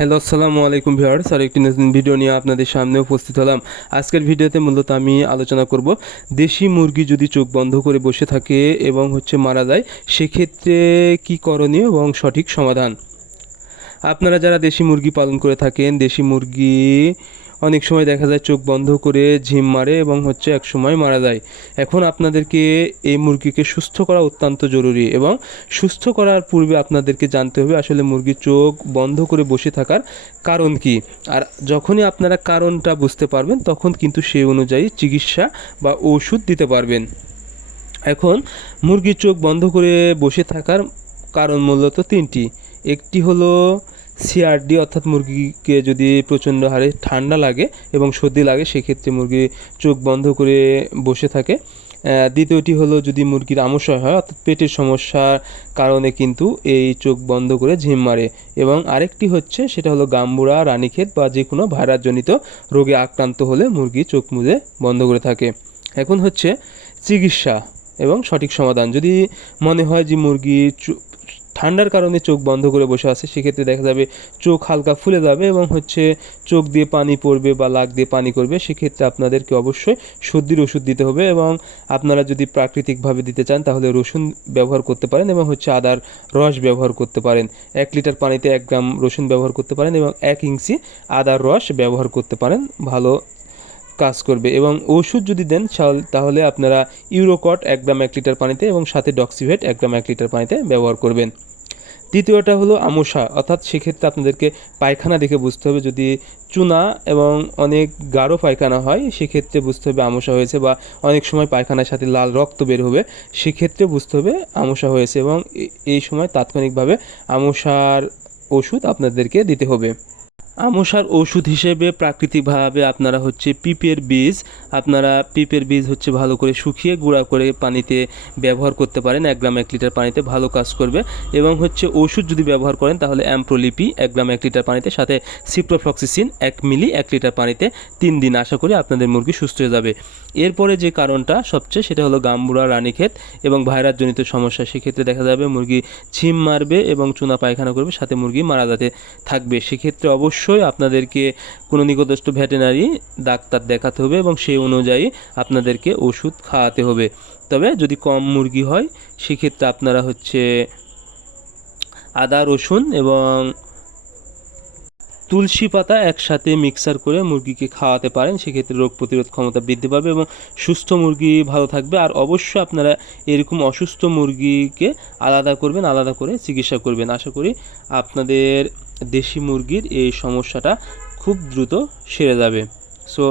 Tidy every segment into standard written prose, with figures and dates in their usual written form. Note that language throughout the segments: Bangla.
হ্যালো আসসালামু আলাইকুম ভিউয়ার্স, আর একটি নতুন ভিডিও নিয়ে আপনাদের সামনে উপস্থিত হলাম। আজকের ভিডিওতে মূলত আমি আলোচনা করব দেশি মুরগি যদি চোখ বন্ধ করে বসে থাকে এবং মারা যায়, সেক্ষেত্রে কি করণীয় এবং সঠিক সমাধান। আপনারা যারা দেশি মুরগি পালন করে থাকেন, দেশি মুরগি অনেক সময় দেখা যায় চোখ বন্ধ করে ঝিম মারে এবং এক সময় মারা যায়। এখন আপনাদেরকে এই মুরগিকে সুস্থ করা অত্যন্ত জরুরি, এবং সুস্থ করার পূর্বে আপনাদেরকে জানতে হবে আসলে মুরগির চোখ বন্ধ করে বসে থাকার কারণ কি। আর যখনই আপনারা কারণটা বুঝতে পারবেন, তখন কিন্তু সেই অনুযায়ী চিকিৎসা বা ওষুধ দিতে পারবেন। এখন মুরগির চোখ বন্ধ করে বসে থাকার কারণ মূলত তিনটি। একটি হলো সিআরডি, অর্থাৎ মুরগিকে যদি প্রচণ্ড হারে ঠান্ডা লাগে এবং সর্দি লাগে, সেক্ষেত্রে মুরগি চোখ বন্ধ করে বসে থাকে। দ্বিতীয়টি হলো যদি মুরগির আমাশয় হয়, অর্থাৎ পেটের সমস্যার কারণে কিন্তু এই চোখ বন্ধ করে ঝিম মারে। এবং আরেকটি সেটা হলো গাম্বুরা, রানীক্ষেত বা যে কোনো ভাইরাসজনিত রোগে আক্রান্ত হলে মুরগি চোখ মুজে বন্ধ করে থাকে। এখন চিকিৎসা এবং সঠিক সমাধান। যদি মনে হয় যে মুরগি ঠান্ডার কারণে চোখ বন্ধ করে বসে আছে, সেক্ষেত্রে দেখা যাবে চোখ হালকা ফুলে যাবে এবং চোখ দিয়ে পানি পড়বে বা নাক দিয়ে পানি করবে। সেক্ষেত্রে আপনাদেরকে অবশ্যই সর্দির ওষুধ দিতে হবে, এবং আপনারা যদি প্রাকৃতিকভাবে দিতে চান তাহলে রসুন ব্যবহার করতে পারেন এবং আদার রস ব্যবহার করতে পারেন। 1 লিটার পানিতে 1 গ্রাম রসুন ব্যবহার করতে পারেন এবং 1 ইঞ্চি আদার রস ব্যবহার করতে পারেন, ভালো কাজ করবে। এবং ওষুধ যদি দেন তাহলে আপনারা ইউরোকট 1 গ্রাম 1 লিটার পানিতে এবং সাথে ডক্সিভেট 1 গ্রাম 1 লিটার পানিতে ব্যবহার করবেন। দ্বিতীয়টা হলো আমশা, অর্থাৎ সেক্ষেত্রে আপনাদেরকে পায়খানা দেখে বুঝতে হবে। যদি চুনা এবং অনেক গাঢ় পায়খানা হয়, সেক্ষেত্রে বুঝতে হবে আমশা হয়েছে, বা অনেক সময় পায়খানার সাথে লাল রক্ত বের হবে, সেক্ষেত্রে বুঝতে হবে আমশা হয়েছে, এবং এই সময় তাৎক্ষণিকভাবে আমশার ওষুধ আপনাদেরকে দিতে হবে। আমশার ওষুধ হিসেবে প্রাকৃতিকভাবে আপনারা পিঁপের বীজ ভালো করে শুকিয়ে গুঁড়া করে পানিতে ব্যবহার করতে পারেন। 1 গ্রাম 1 লিটার পানিতে ভালো কাজ করবে। এবং ওষুধ যদি ব্যবহার করেন তাহলে অ্যাম্প্রোলিপি 1 গ্রাম 1 লিটার পানিতে, সাথে সিপ্রোফ্লক্সিসিন 1 মিলি 1 লিটার পানিতে 3 দিন। আশা করি আপনাদের মুরগি সুস্থ হয়ে যাবে। এরপরে যে কারণটা সেটা হলো গাম্বুরা, রানীক্ষেত এবং ভাইরাসজনিত সমস্যা। সেক্ষেত্রে দেখা যাবে মুরগি ছিম মারবে এবং চুনা পায়খানা করবে, সাথে মুরগি মারা যেতে থাকবে। সেক্ষেত্রে অবশ্যই আপনাদেরকে কোনো নিকটস্থ ভেটেরিনারি ডাক্তার দেখাতে হবে এবং সেই অনুযায়ী আপনাদেরকে ওষুধ খাওয়াতে হবে। তবে যদি কম মুরগি হয়, সেক্ষেত্রে আপনারা আদা, রসুন এবং তুলসী পাতা একসাথে মিক্সার করে মুরগিকে খাওয়াতে পারেন। সেক্ষেত্রে রোগ প্রতিরোধ ক্ষমতা বৃদ্ধি পাবে এবং সুস্থ মুরগি ভালো থাকবে। আর অবশ্যই আপনারা এরকম অসুস্থ মুরগিকে আলাদা করবেন, আলাদা করে চিকিৎসা করবেন। আশা করি আপনাদের দেশি মুরগির এই সমস্যাটা খুব দ্রুত সেরে যাবে। সো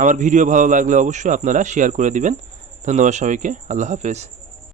আমার ভিডিও ভালো লাগলে অবশ্যই আপনারা শেয়ার করে দিবেন। ধন্যবাদ সবাইকে। আল্লাহ হাফেজ।